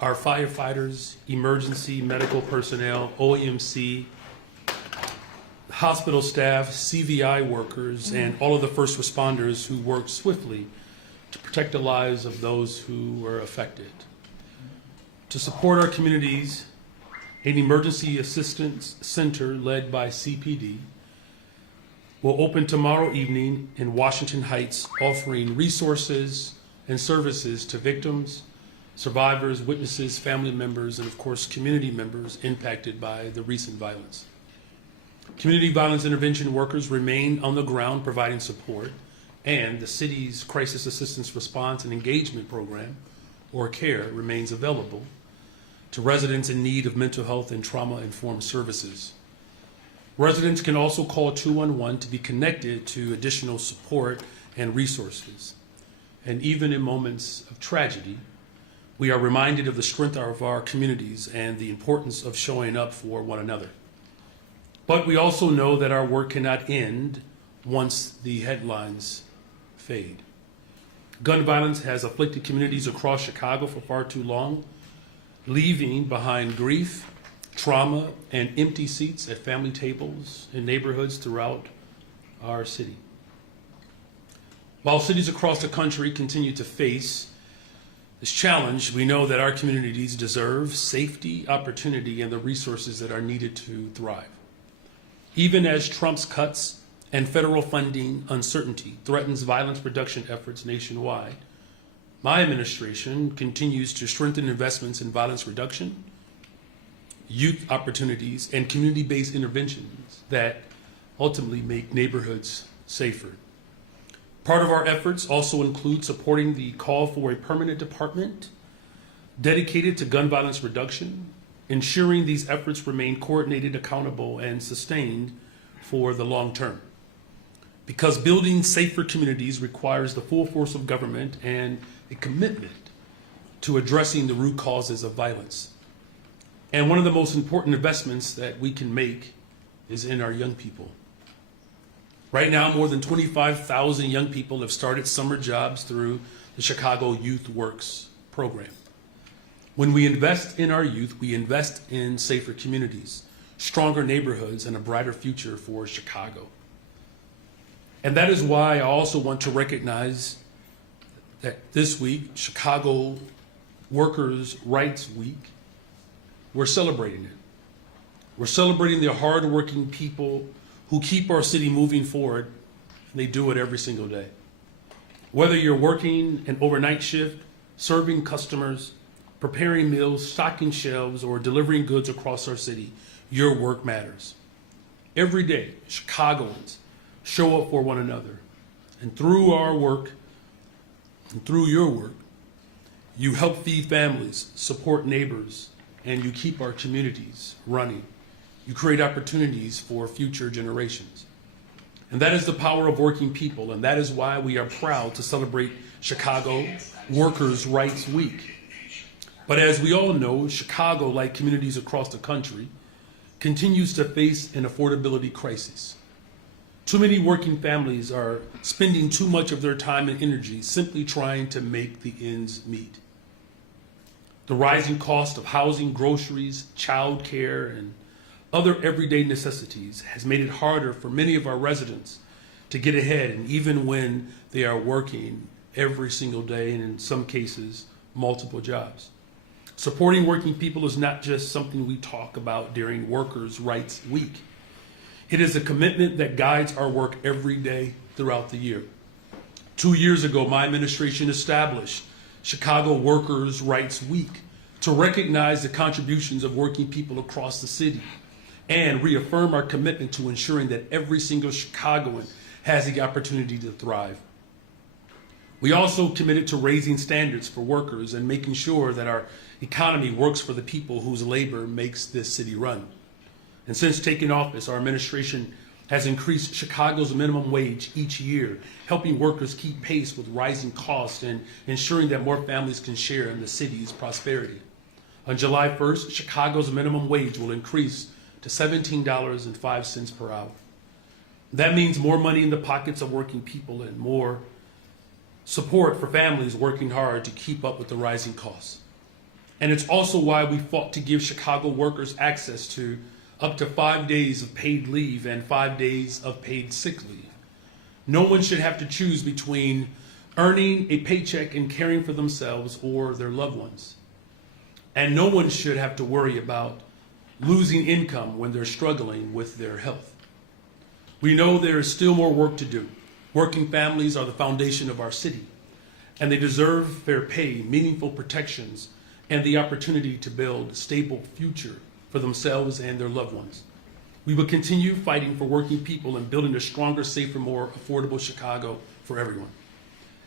our firefighters, emergency medical personnel, OEMC, hospital staff, CVI workers, and all of the first responders who worked swiftly to protect the lives of those who were affected. To support our communities, an emergency assistance center led by CPD will open tomorrow evening in Washington Heights, offering resources and services to victims, survivors, witnesses, family members, and of course, community members impacted by the recent violence. Community violence intervention workers remain on the ground providing support, and the city's Crisis Assistance Response and Engagement Program, or CARE, remains available to residents in need of mental health and trauma-informed services. Residents can also call 211 to be connected to additional support and resources. And even in moments of tragedy, we are reminded of the strength of our communities and the importance of showing up for one another. But we also know that our work cannot end once the headlines fade. Gun violence has afflicted communities across Chicago for far too long, leaving behind grief, trauma, and empty seats at family tables in neighborhoods throughout our city. While cities across the country continue to face this challenge, we know that our communities deserve safety, opportunity, and the resources that are needed to thrive. Even as Trump's cuts and federal funding uncertainty threatens violence reduction efforts nationwide, my administration continues to strengthen investments in violence reduction, youth opportunities, and community-based interventions that ultimately make neighborhoods safer. Part of our efforts also include supporting the call for a permanent department dedicated to gun violence reduction, ensuring these efforts remain coordinated, accountable, and sustained for the long term. Because building safer communities requires the full force of government and a commitment to addressing the root causes of violence. And one of the most important investments that we can make is in our young people. Right now, more than 25,000 young people have started summer jobs through the Chicago Youth Works program. When we invest in our youth, we invest in safer communities, stronger neighborhoods, and a brighter future for Chicago. And that is why I also want to recognize that this week, Chicago Workers' Rights Week, we're celebrating it. We're celebrating the hardworking people who keep our city moving forward, and they do it every single day. Whether you're working an overnight shift, serving customers, preparing meals, stocking shelves, or delivering goods across our city, your work matters. Every day, Chicagoans show up for one another. And through our work, and through your work, you help feed families, support neighbors, and you keep our communities running. You create opportunities for future generations. And that is the power of working people, and that is why we are proud to celebrate Chicago Workers' Rights Week. But as we all know, Chicago, like communities across the country, continues to face an affordability crisis. Too many working families are spending too much of their time and energy simply trying to make the ends meet. The rising cost of housing, groceries, child care, and other everyday necessities has made it harder for many of our residents to get ahead, and even when they are working every single day, and in some cases, multiple jobs. Supporting working people is not just something we talk about during Workers' Rights Week. It is a commitment that guides our work every day throughout the year. 2 years ago, my administration established Chicago Workers' Rights Week to recognize the contributions of working people across the city and reaffirm our commitment to ensuring that every single Chicagoan has the opportunity to thrive. We also committed to raising standards for workers and making sure that our economy works for the people whose labor makes this city run. And since taking office, our administration has increased Chicago's minimum wage each year, helping workers keep pace with rising costs and ensuring that more families can share in the city's prosperity. On July 1st, Chicago's minimum wage will increase to $17.05 per hour. That means more money in the pockets of working people and more support for families working hard to keep up with the rising costs. And it's also why we fought to give Chicago workers access to up to 5 days of paid leave and 5 days of paid sick leave. No one should have to choose between earning a paycheck and caring for themselves or their loved ones. And no one should have to worry about losing income when they're struggling with their health. We know there is still more work to do. Working families are the foundation of our city, and they deserve fair pay, meaningful protections, and the opportunity to build a stable future for themselves and their loved ones. We will continue fighting for working people and building a stronger, safer, more affordable Chicago for everyone.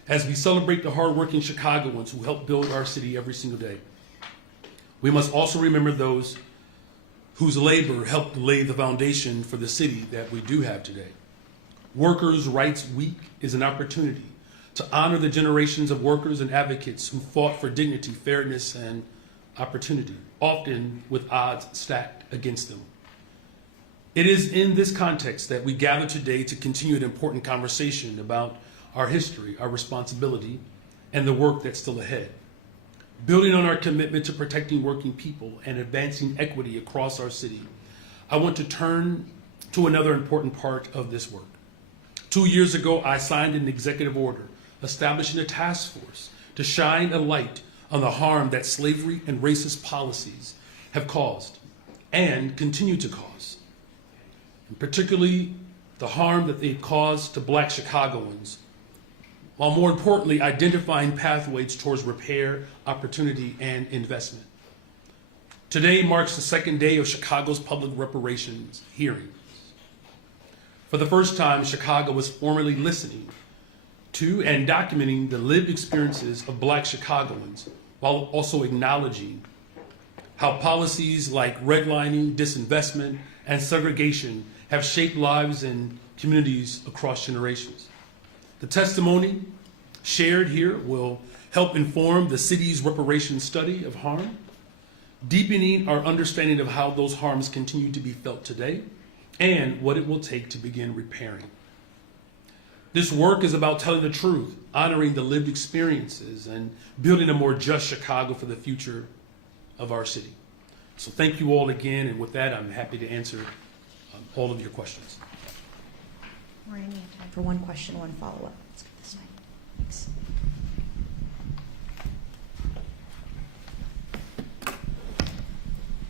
As we celebrate the hardworking Chicagoans who help build our city every single day, we must also remember those whose labor helped lay the foundation for the city that we do have today. Workers' Rights Week is an opportunity to honor the generations of workers and advocates who fought for dignity, fairness, and opportunity, often with odds stacked against them. It is in this context that we gather today to continue an important conversation about our history, our responsibility, and the work that's still ahead. Building on our commitment to protecting working people and advancing equity across our city, I want to turn to another important part of this work. 2 years ago, I signed an executive order establishing a task force to shine a light on the harm that slavery and racist policies have caused and continue to cause, and particularly the harm that they've caused to Black Chicagoans, while more importantly, identifying pathways towards repair, opportunity, and investment. Today marks the second day of Chicago's public reparations hearings. For the first time, Chicago was formally listening to and documenting the lived experiences of Black Chicagoans, while also acknowledging how policies like redlining, disinvestment, and segregation have shaped lives and communities across generations. The testimony shared here will help inform the city's reparations study of harm, deepening our understanding of how those harms continue to be felt today and what it will take to begin repairing. This work is about telling the truth, honoring the lived experiences, and building a more just Chicago for the future of our city. So thank you all again, and with that, I'm happy to answer all of your questions. We're going to have time for one question, one follow-up. Let's go this way. Thanks.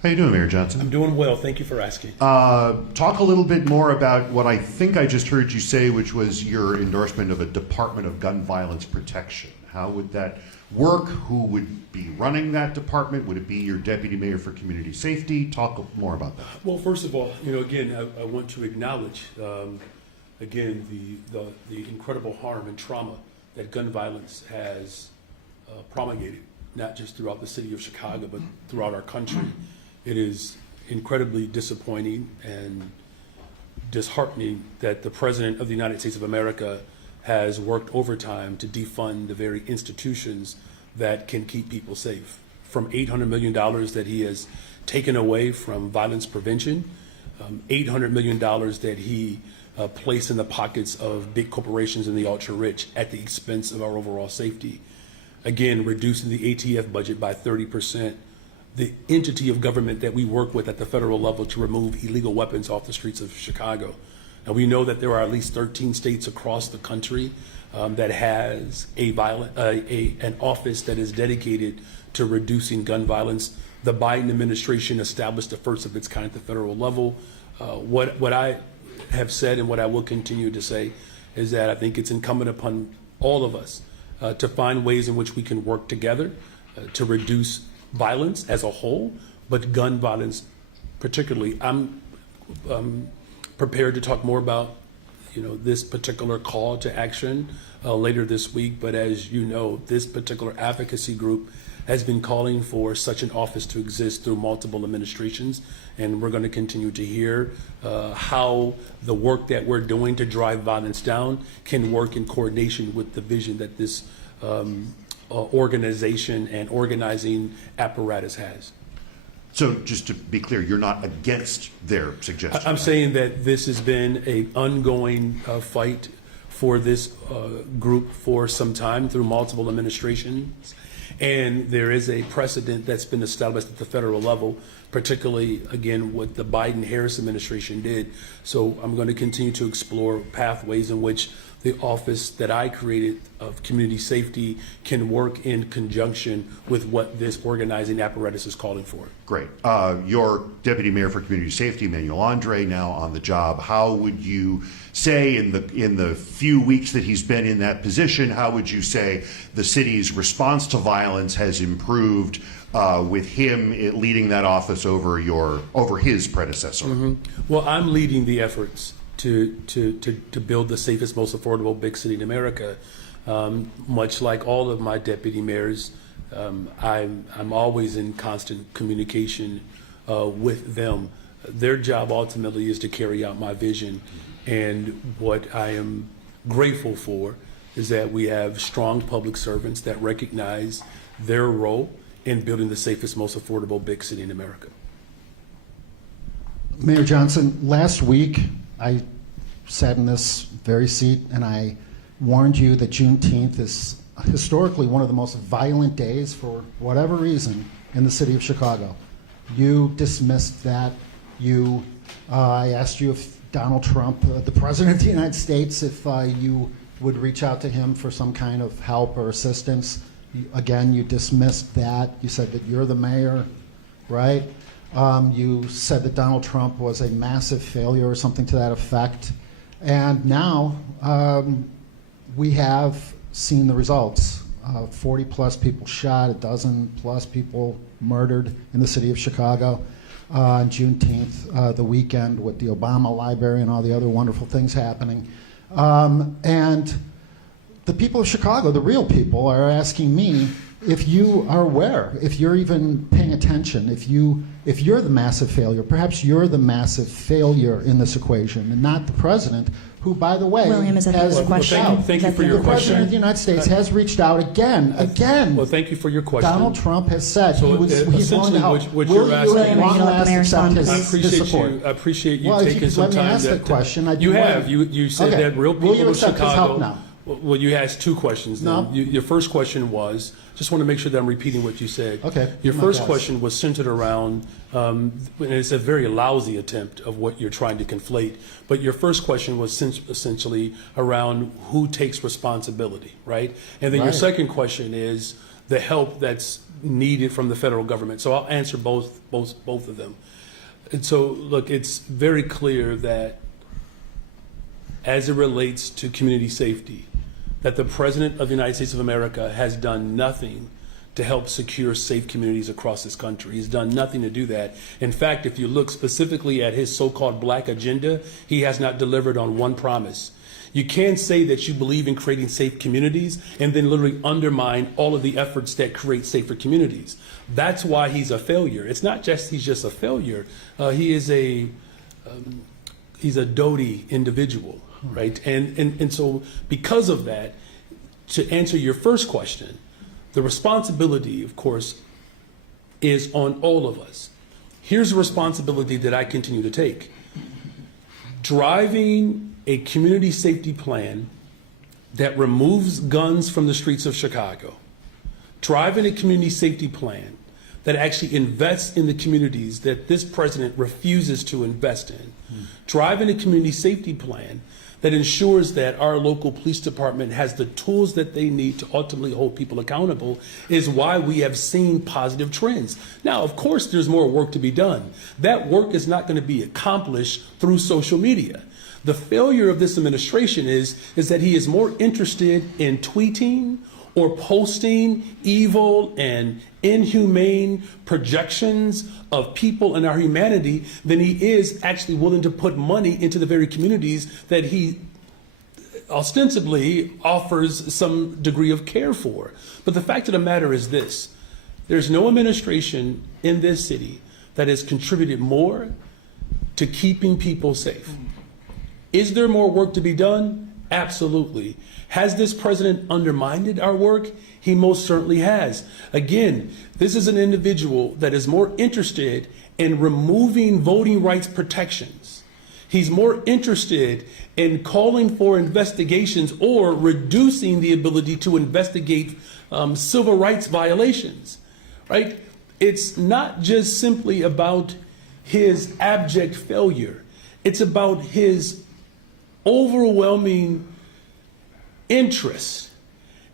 How you doing, Mayor Johnson? I'm doing well. Thank you for asking. Talk a little bit more about what I think I just heard you say, which was your endorsement of a Department of Gun Violence Protection. How would that work? Who would be running that department? Would it be your Deputy Mayor for Community Safety? Talk more about that. Well, first of all, again, I want to acknowledge, again, the incredible harm and trauma that gun violence has promulgated, not just throughout the city of Chicago, but throughout our country. It is incredibly disappointing and disheartening that the President of the United States of America has worked overtime to defund the very institutions that can keep people safe. From $800 million that he has taken away from violence prevention, $800 million that he placed in the pockets of big corporations and the ultra-rich at the expense of our overall safety. Again, reducing the ATF budget by 30%, the entity of government that we work with at the federal level to remove illegal weapons off the streets of Chicago. And we know that there are at least 13 states across the country that has an office that is dedicated to reducing gun violence. The Biden administration established the first of its kind at the federal level. What I have said and what I will continue to say is that I think it's incumbent upon all of us to find ways in which we can work together to reduce violence as a whole, but gun violence particularly. I'm prepared to talk more about this particular call to action later this week, but as you know, this particular advocacy group has been calling for such an office to exist through multiple administrations, and we're going to continue to hear how the work that we're doing to drive violence down can work in coordination with the vision that this organization and organizing apparatus has. So just to be clear, you're not against their suggestion? I'm saying that this has been an ongoing fight for this group for some time through multiple administrations. And there is a precedent that's been established at the federal level, particularly, again, what the Biden-Harris administration did. So I'm going to continue to explore pathways in which the office that I created of community safety can work in conjunction with what this organizing apparatus is calling for. Great. Your Deputy Mayor for Community Safety, Emmanuel Andre, now on the job. How would you say in the few weeks that he's been in that position, how would you say the city's response to violence has improved with him leading that office over his predecessor? Mm-hmm. Well, I'm leading the efforts to build the safest, most affordable big city in America. Much like all of my deputy mayors, I'm always in constant communication with them. Their job ultimately is to carry out my vision. And what I am grateful for is that we have strong public servants that recognize their role in building the safest, most affordable big city in America. Mayor Johnson, last week I sat in this very seat and I warned you that Juneteenth is historically one of the most violent days for whatever reason in the city of Chicago. You dismissed that. I asked you if Donald Trump, the President of the United States, if you would reach out to him for some kind of help or assistance. Again, you dismissed that. You said that you're the mayor, right? You said that Donald Trump was a massive failure or something to that effect. And now we have seen the results. 40 plus people shot, a dozen plus people murdered in the city of Chicago on Juneteenth, the weekend with the Obama Library and all the other wonderful things happening. And the people of Chicago, the real people, are asking me if you are aware, if you're even paying attention, if you're the massive failure, perhaps you're the massive failure in this equation, and not the president, who, by the way, William, is that has the reached question? out. Thank you for your The President of the question. United States has reached out again. Well, thank you for your question. Donald Trump has said So, he's willing essentially to help. what Will you're you asking- at long William, last may I accept respond, his, I please? his support? appreciate you Well, if you taking could some let me time. ask that question, I'd be you willing. have. You said Okay. that real Will people you of accept his Chicago. help now? Well, you asked two questions. Then. No. Your first question was, just want to make sure that I'm repeating what you said. Okay. Your My first best. question was centered around, and it's a very lousy attempt of what you're trying to conflate, but your first question was essentially around who takes responsibility, right? And then your Right. second question is the help that's needed from the federal government. So I'll answer both of them. And so, look, it's very clear that as it relates to community safety, that the President of the United States of America has done nothing to help secure safe communities across this country. He's done nothing to do that. In fact, if you look specifically at his so-called black agenda, he has not delivered on one promise. You can't say that you believe in creating safe communities and then literally undermine all of the efforts that create safer communities. That's why he's a failure. It's not just he's just a failure. He's a doty individual, right? And so because of that, to answer your first question, the responsibility, of course, is on all of us. Here's a responsibility that I continue to take. Driving a community safety plan that removes guns from the streets of Chicago, driving a community safety plan that actually invests in the communities that this president refuses to invest in, driving a community safety plan that ensures that our local police department has the tools that they need to ultimately hold people accountable is why we have seen positive trends. Now, of course, there's more work to be done. That work is not going to be accomplished through social media. The failure of this administration is that he is more interested in tweeting or posting evil and inhumane projections of people and our humanity than he is actually willing to put money into the very communities that he ostensibly offers some degree of care for. But the fact of the matter is this: there's no administration in this city that has contributed more to keeping people safe. Is there more work to be done? Absolutely. Has this president undermined our work? He most certainly has. Again, this is an individual that is more interested in removing voting rights protections. He's more interested in calling for investigations or reducing the ability to investigate civil rights violations, right? It's not just simply about his abject failure. It's about his overwhelming interest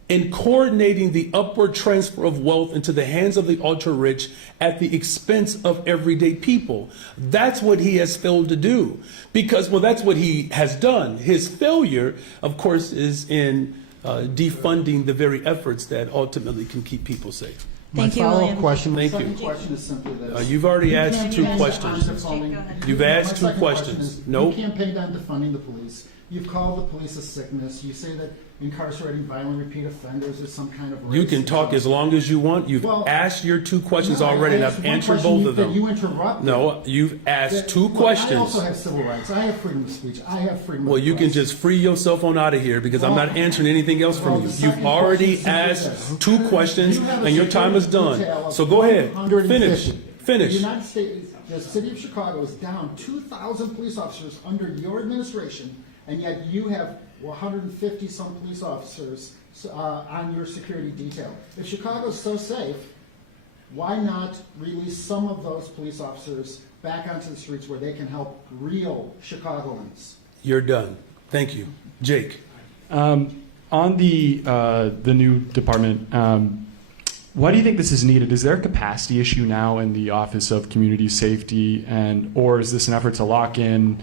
in coordinating the upward transfer of wealth into the hands of the ultra-rich at the expense of everyday people. That's what he has failed to do. Because, well, that's what he has done. His failure, of course, is in defunding the very efforts that ultimately can keep people safe. Thank you, My William. follow-up question, my Thank second you. question is simply this. You've already asked You two campaigned questions. on defunding- You've My asked two second question questions. is, Nope. You campaigned on defunding the police. You've called the police a sickness. You say that incarcerating violent repeat offenders is some kind of race. You can talk as long as you want. You've Well, asked your two questions No, I already, and asked I've one answered question both of that You them. interrupted. No, you've asked That- two look, questions. I also have civil rights. I have freedom of speech. I have freedom Well, of you can press. just free yourself on out of here because I'm not answering anything else Well, from the you. second You've already question simply asked this. two questions You have a and your time is security done. detail of So go ahead. 150. Finish. Finish. The United States, the city of Chicago is down 2,000 police officers under your administration, and yet you have 150 some police officers on your security detail. If Chicago is so safe, why not release some of those police officers back onto the streets where they can help real Chicagoans? You're done. Thank you. Jake. On the new department, why do you think this is needed? Is there a capacity issue now in the Office of Community Safety, or is this an effort to lock in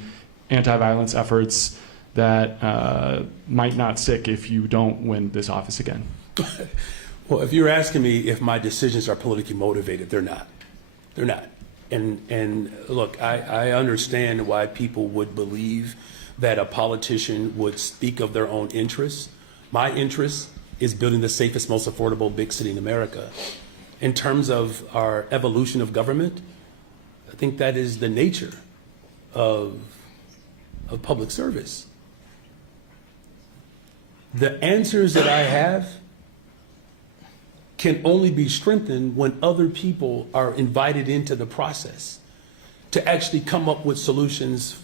anti-violence efforts that might not stick if you don't win this office again? Well, if you're asking me if my decisions are politically motivated, they're not. They're not. And look, I understand why people would believe that a politician would speak of their own interests. My interest is building the safest, most affordable big city in America. In terms of our evolution of government, I think that is the nature of public service. The answers that I have can only be strengthened when other people are invited into the process to actually come up with solutions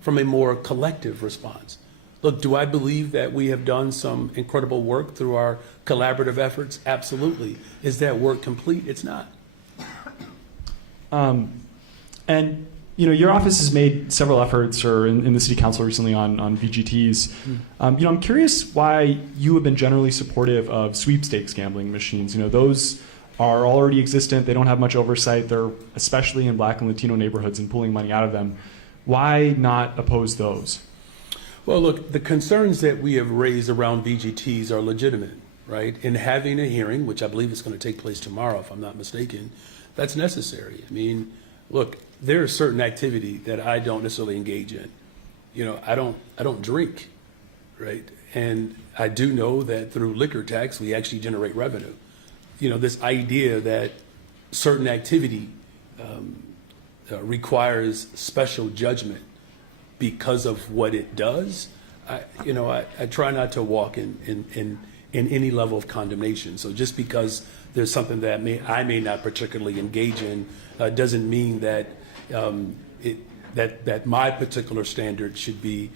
from a more collective response. Look, do I believe that we have done some incredible work through our collaborative efforts? Absolutely. Is that work complete? It's not. And your office has made several efforts, or in the city council recently, on VGTs. I'm curious why you have been generally supportive of sweepstakes gambling machines. Those are already existent. They don't have much oversight. They're especially in Black and Latino neighborhoods and pulling money out of them. Why not oppose those? Well, look, the concerns that we have raised around VGTs are legitimate, right? In having a hearing, which I believe is going to take place tomorrow, if I'm not mistaken, that's necessary. I mean, look, there is certain activity that I don't necessarily engage in. I don't drink, right? And I do know that through liquor tax, we actually generate revenue. This idea that certain activity requires special judgment because of what it does, I try not to walk in any level of condemnation. So just because there's something that I may not particularly engage in doesn't mean that that my particular standard should be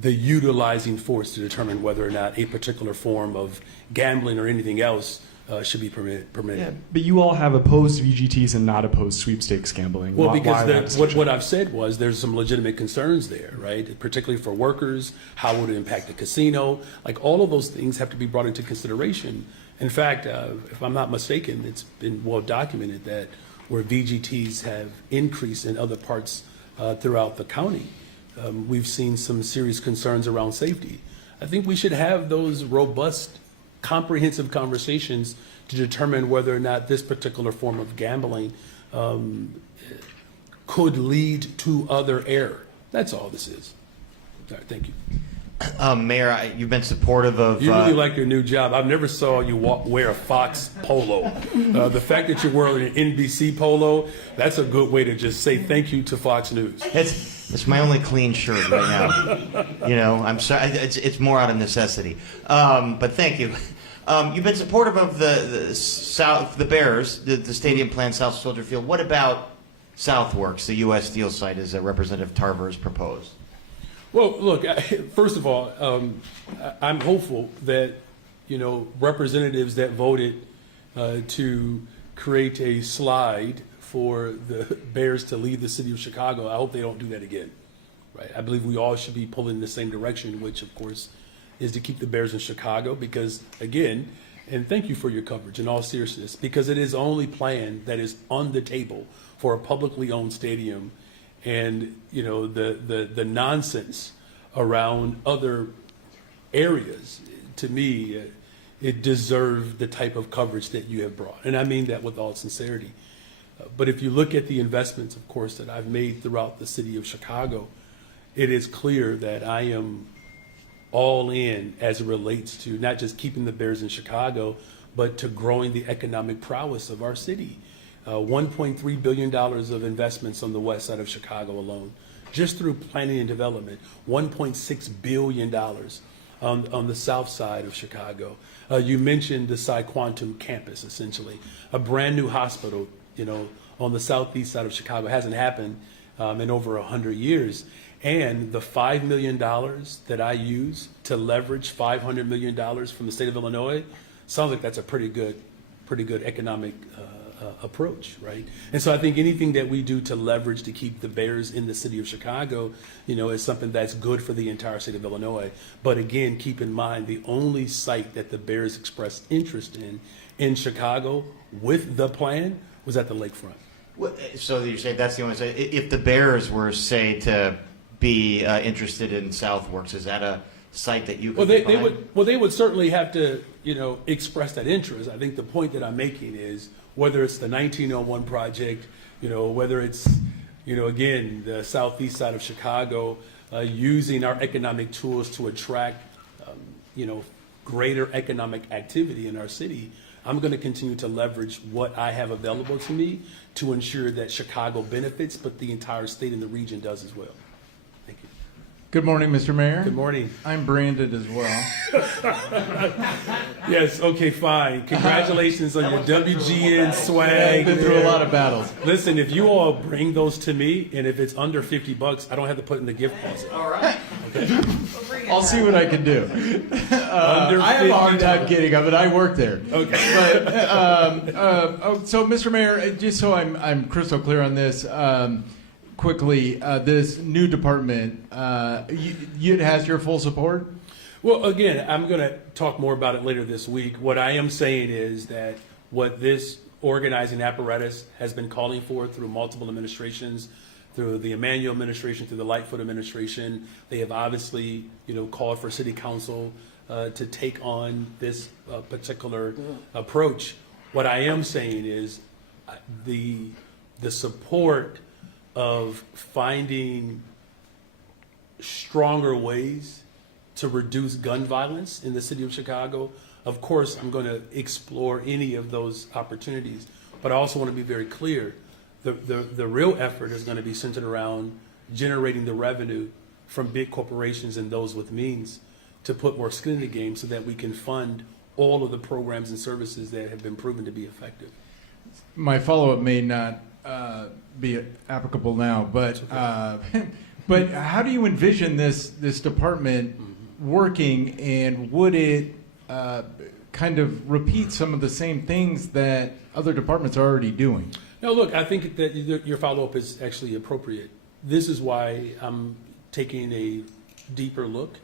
the utilizing force to determine whether or not a particular form of gambling or anything else should be permitted. Yeah, but you all have opposed VGTs and not opposed sweepstakes gambling. Well, Why that because distinction? what I've said was there's some legitimate concerns there, right? Particularly for workers, how would it impact the casino? Like all of those things have to be brought into consideration. In fact, if I'm not mistaken, it's been well documented that where VGTs have increased in other parts throughout the county, we've seen some serious concerns around safety. I think we should have those robust, comprehensive conversations to determine whether or not this particular form of gambling could lead to other error. That's all this is. All right, thank you. Mayor, you've been supportive of... You really like your new job. I've never saw you wear a Fox polo. The fact that you're wearing an NBC polo, that's a good way to just say thank you to Fox News. It's my only clean shirt right now. I'm sorry. It's more out of necessity. But thank you. You've been supportive of the Bears, the stadium plan, South Soldier Field. What about Southworks, the U.S. Steel site, as Representative Tarver has proposed? Well, look, first of all, I'm hopeful that, representatives that voted to create a slide for the Bears to leave the city of Chicago, I hope they don't do that again. Right? I believe we all should be pulling in the same direction, which, of course, is to keep the Bears in Chicago because, again, and thank you for your coverage in all seriousness, because it is the only plan that is on the table for a publicly owned stadium. And, the nonsense around other areas, to me, it deserved the type of coverage that you have brought. And I mean that with all sincerity. But if you look at the investments, of course, that I've made throughout the city of Chicago, it is clear that I am all in as it relates to not just keeping the Bears in Chicago, but to growing the economic prowess of our city. $1.3 billion of investments on the west side of Chicago alone, just through planning and development. $1.6 billion on the south side of Chicago. You mentioned the Psi Quantum campus, essentially. A brand new hospital, on the southeast side of Chicago. It hasn't happened in over 100 years. And the $5 million that I use to leverage $500 million from the state of Illinois, sounds like that's a pretty good economic approach, right? And so I think anything that we do to leverage to keep the Bears in the city of Chicago, is something that's good for the entire state of Illinois. But again, keep in mind, the only site that the Bears expressed interest in Chicago with the plan was at the lakefront. So you're saying that's the only site. If the Bears were, say, to be interested in Southworks, is that a site that you could they would certainly have to, express that interest. I think the point that I'm making is whether it's the 1901 project, whether it's, again, the southeast side of Chicago, using our economic tools to attract, greater economic activity in our city, I'm going to continue to leverage what I have available to me to ensure that Chicago benefits, but the entire state and the region does as well. Thank you. Good morning, Mr. Mayor. Good morning. I'm branded as well. Yes, okay, fine. Congratulations on your WGN swag. I've been through a lot of battles. Listen, if you all bring those to me, and if it's under $50, I don't have to put it in the gift closet. All right. Okay. I'll see what I can do. I have a hard time kidding of it. I work there. Okay. But so, Mr. Mayor, just so I'm crystal clear on this, quickly, this new department, it has your full support? Well, again, I'm going to talk more about it later this week. What I am saying is that what this organizing apparatus has been calling for through multiple administrations, through the Emanuel administration, through the Lightfoot administration, they have obviously, called for city council to take on this particular approach. What I am saying is the support of finding stronger ways to reduce gun violence in the city of Chicago. Of course, I'm going to explore any of those opportunities, but I also want to be very clear. The real effort is going to be centered around generating the revenue from big corporations and those with means to put more skin in the game so that we can fund all of the programs and services that have been proven to be effective. My follow-up may not be applicable now, but but how do you envision this department working, and would it kind of repeat some of the same things that other departments are already doing? No, look, I think that your follow-up is actually appropriate. This is why I'm taking a deeper look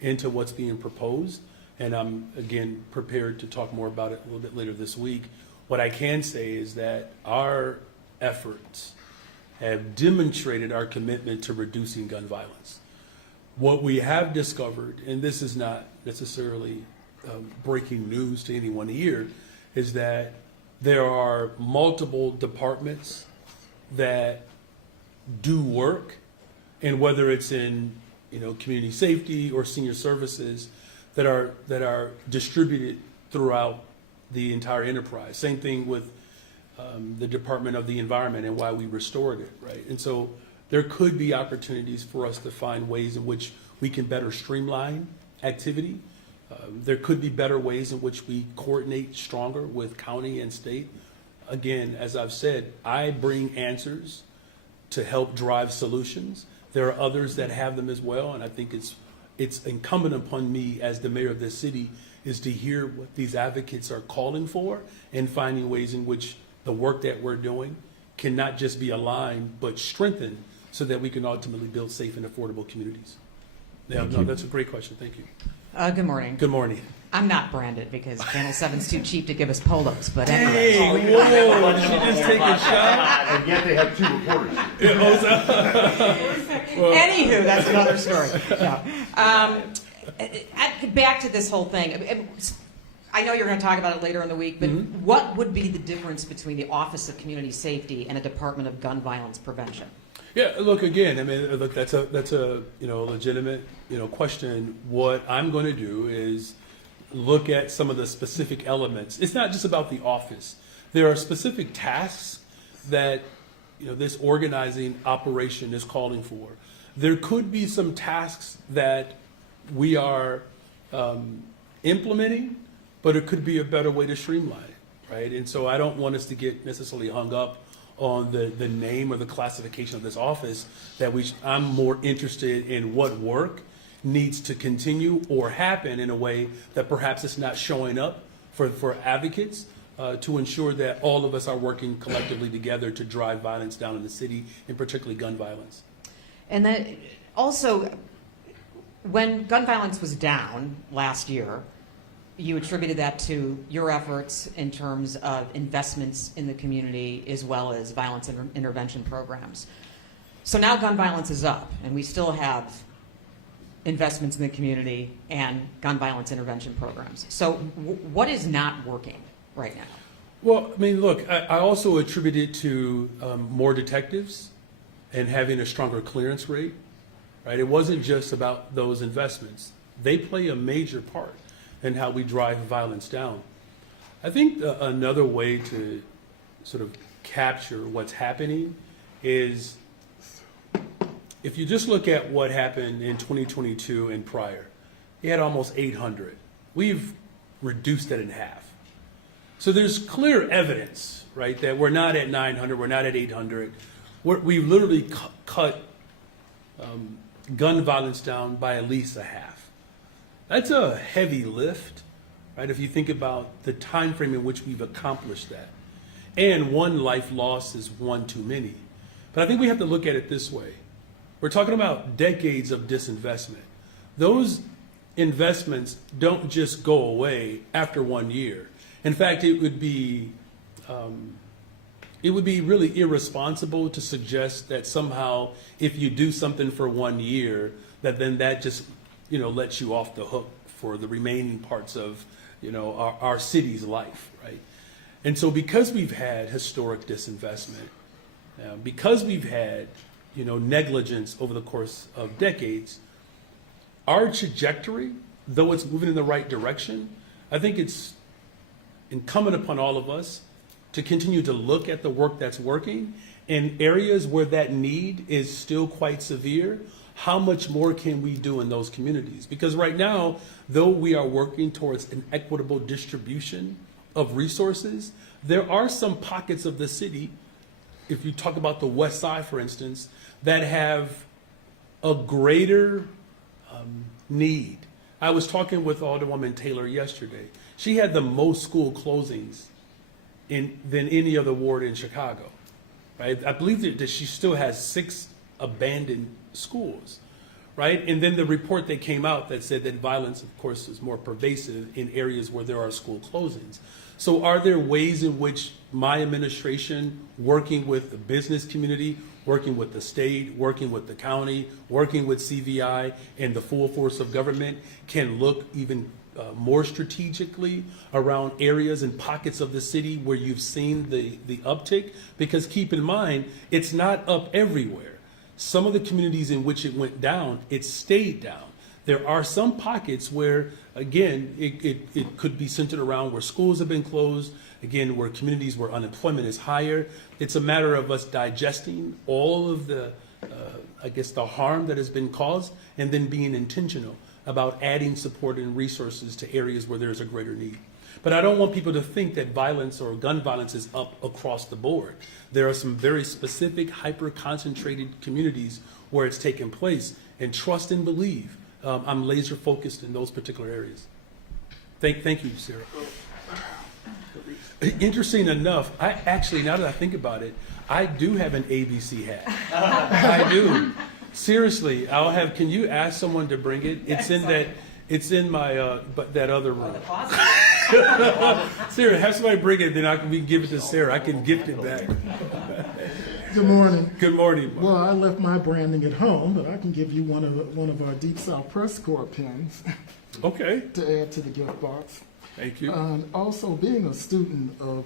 into what's being proposed, and I'm, again, prepared to talk more about it a little bit later this week. What I can say is that our efforts have demonstrated our commitment to reducing gun violence. What we have discovered, and this is not necessarily breaking news to anyone here, is that there are multiple departments that do work, and whether it's in community safety or senior services, that are distributed throughout the entire enterprise. Same thing with the Department of the Environment and why we restored it, right? And so there could be opportunities for us to find ways in which we can better streamline activity. There could be better ways in which we coordinate stronger with county and state. Again, as I've said, I bring answers to help drive solutions. There are others that have them as well, and I think it's incumbent upon me as the mayor of this city is to hear what these advocates are calling for and finding ways in which the work that we're doing can not just be aligned, but strengthened so that we can ultimately build safe and affordable communities. Yeah, no, that's a great question. Thank you. Good morning. Good morning. I'm not branded because Channel 7's too cheap to give us polos, but anyway. Hey, whoa, did you just take a shot? And yet they have 2 reporters. Anywho, that's another story. No. Back to this whole thing. I know you're going to talk about it later in the week, but what would be the difference between the Office of Community Safety and a Department of Gun Violence Prevention? Yeah, look, again, I mean, look, that's a legitimate, question. What I'm going to do is look at some of the specific elements. It's not just about the office. There are specific tasks that, this organizing operation is calling for. There could be some tasks that we are implementing, but it could be a better way to streamline it, right? And so I don't want us to get necessarily hung up on the name or the classification of this office, that I'm more interested in what work needs to continue or happen in a way that perhaps it's not showing up for advocates to ensure that all of us are working collectively together to drive violence down in the city, and particularly gun violence. And then also, when gun violence was down last year, you attributed that to your efforts in terms of investments in the community as well as violence intervention programs. So now gun violence is up, and we still have investments in the community and gun violence intervention programs. So what is not working right now? Well, I mean, look, I also attribute it to more detectives and having a stronger clearance rate, right? It wasn't just about those investments. They play a major part in how we drive violence down. I think another way to sort of capture what's happening is if you just look at what happened in 2022 and prior, you had almost 800. We've reduced that in half. So there's clear evidence, right, that we're not at 900, we're not at 800. We've literally cut gun violence down by at least a half. That's a heavy lift, right, if you think about the time frame in which we've accomplished that. And one life lost is one too many. But I think we have to look at it this way. We're talking about decades of disinvestment. Those investments don't just go away after 1 year. In fact, it would be really irresponsible to suggest that somehow if you do something for 1 year, that just lets you off the hook for the remaining parts of our city's life, right? And so because we've had historic disinvestment, because we've had negligence over the course of decades, our trajectory, though it's moving in the right direction, I think it's incumbent upon all of us to continue to look at the work that's working in areas where that need is still quite severe. How much more can we do in those communities? Because right now, though we are working towards an equitable distribution of resources, there are some pockets of the city, if you talk about the West Side, for instance, that have a greater need. I was talking with Alderwoman Taylor yesterday. She had the most school closings than any other ward in Chicago, right? I believe that she still has 6 abandoned schools, right? And then the report that came out that said that violence, of course, is more pervasive in areas where there are school closings. So are there ways in which my administration, working with the business community, working with the state, working with the county, working with CVI and the full force of government, can look even more strategically around areas and pockets of the city where you've seen the uptick? Because keep in mind, it's not up everywhere. Some of the communities in which it went down, it stayed down. There are some pockets where, again, it could be centered around where schools have been closed, again, where communities where unemployment is higher. It's a matter of us digesting all of the harm that has been caused, and then being intentional about adding support and resources to areas where there's a greater need. But I don't want people to think that violence or gun violence is up across the board. There are some very specific, hyper-concentrated communities where it's taken place, and trust and believe. I'm laser focused in those particular areas. Thank you, Sarah. Interesting enough, I actually, now that I think about it, I do have an ABC hat. I do. Seriously, I'll have. Can you ask someone to bring it? It's in that. It's in my that other room. Sarah, have somebody bring it, then we can give it to Sarah. I can gift it back. Good morning. Good morning. Well, I left my branding at home, but I can give you one of our Deep South Press Corps pins Okay. to add to the gift box. Thank you. Also, being a student of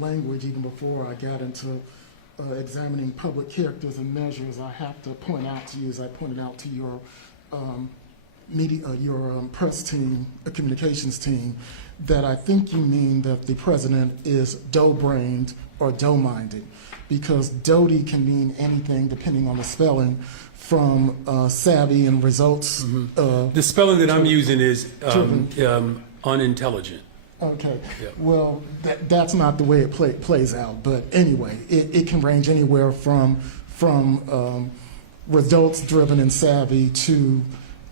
language, even before I got into examining public characters and measures, I have to point out to you, as I pointed out to your press team, communications team, that I think you mean that the president is dough-brained or dough-minded, because doty can mean anything depending on the spelling, from savvy and results. The spelling that I'm using is unintelligent. Okay. Yeah. Well, that's not the way it plays out. But anyway, it can range anywhere from results driven and savvy to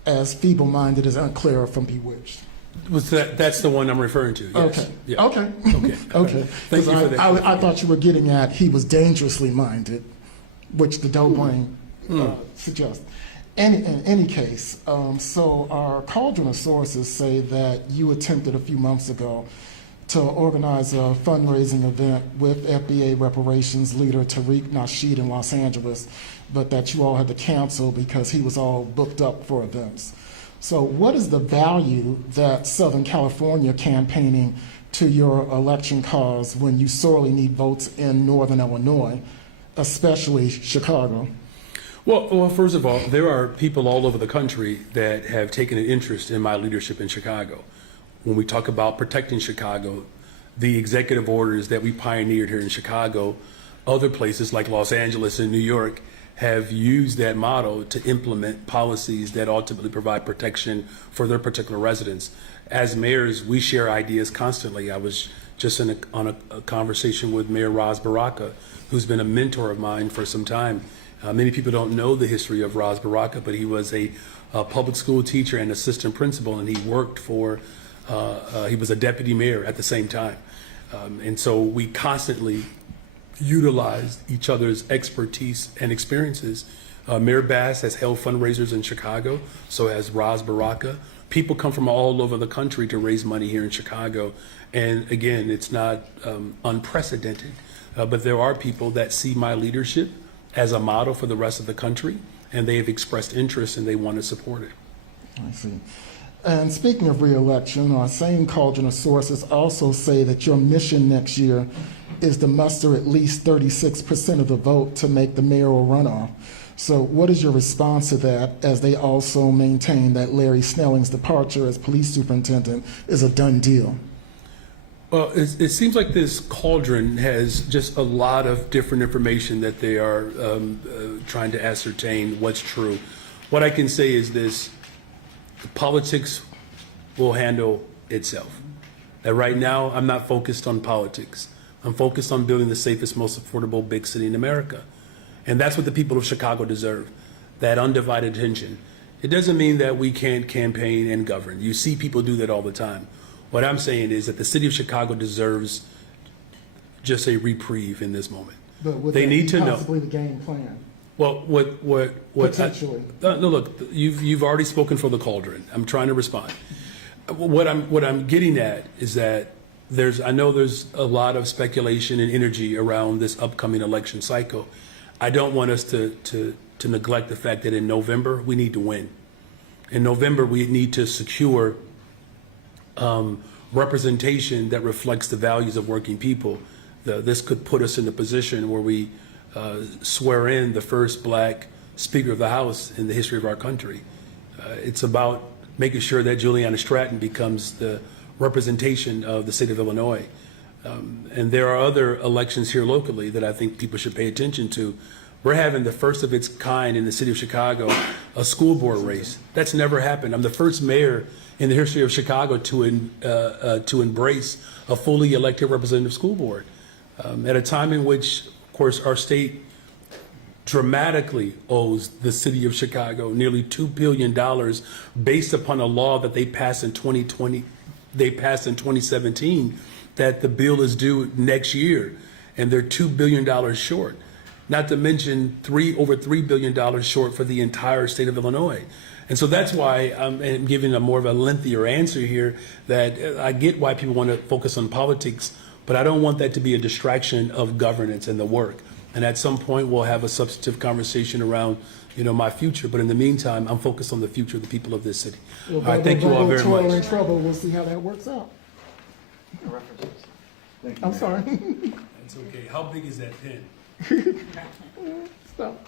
as feeble-minded as unclear from bewitched. That's the one I'm referring to. Yes. Okay. Yeah. Okay. Okay. Okay. Thank you for that. I thought you were getting at he was dangerously minded, which the dough brain suggests. In any case, so our cauldron of sources say that you attempted a few months ago to organize a fundraising event with FBA reparations leader Tariq Nasheed in Los Angeles, but that you all had to cancel because he was all booked up for events. So what is the value that Southern California campaigning to your election cause when you sorely need votes in Northern Illinois, especially Chicago? Well, first of all, there are people all over the country that have taken an interest in my leadership in Chicago. When we talk about protecting Chicago, the executive orders that we pioneered here in Chicago, other places like Los Angeles and New York have used that model to implement policies that ultimately provide protection for their particular residents. As mayors, we share ideas constantly. I was just on a conversation with Mayor Ras Baraka, who's been a mentor of mine for some time. Many people don't know the history of Ras Baraka, but he was a public school teacher and assistant principal, and he worked for, he was a deputy mayor at the same time. And so we constantly utilized each other's expertise and experiences. Mayor Bass has held fundraisers in Chicago, so has Ras Baraka. People come from all over the country to raise money here in Chicago. And again, it's not unprecedented, but there are people that see my leadership as a model for the rest of the country, and they have expressed interest and they want to support it. I see. And speaking of re-election, our same cauldron of sources also say that your mission next year is to muster at least 36% of the vote to make the mayoral runoff. So what is your response to that, as they also maintain that Larry Snelling's departure as police superintendent is a done deal? Well, it seems like this cauldron has just a lot of different information that they are trying to ascertain what's true. What I can say is this: politics will handle itself. That right now, I'm not focused on politics. I'm focused on building the safest, most affordable big city in America. And that's what the people of Chicago deserve, that undivided attention. It doesn't mean that we can't campaign and govern. You see people do that all the time. What I'm saying is that the city of Chicago deserves just a reprieve in this moment. But would They that need be to know. possibly the game plan? Well, what Potentially. no, look, you've already spoken for the cauldron. I'm trying to respond. What I'm getting at is that I know there's a lot of speculation and energy around this upcoming election cycle. I don't want us to neglect the fact that in November we need to win. In November we need to secure representation that reflects the values of working people. This could put us in a position where we swear in the first black Speaker of the House in the history of our country. It's about making sure that Juliana Stratton becomes the representation of the state of Illinois. And there are other elections here locally that I think people should pay attention to. We're having the first of its kind in the city of Chicago, a school board race. That's never happened. I'm the first mayor in the history of Chicago to embrace a fully elected representative school board. At a time in which, of course, our state dramatically owes the city of Chicago nearly $2 billion based upon a law that they passed in 2017, that the bill is due next year, and they're $2 billion short. Not to mention over $3 billion short for the entire state of Illinois. And so that's why I'm giving a more of a lengthier answer here, that I get why people want to focus on politics, but I don't want that to be a distraction of governance and the work. And at some point, we'll have a substantive conversation around, my future. But in the meantime, I'm focused on the future of the people of this city. All right, thank you all very Toil much. and trouble. We'll see how that works out. I'm sorry. That's okay. How big is that pen? Stop.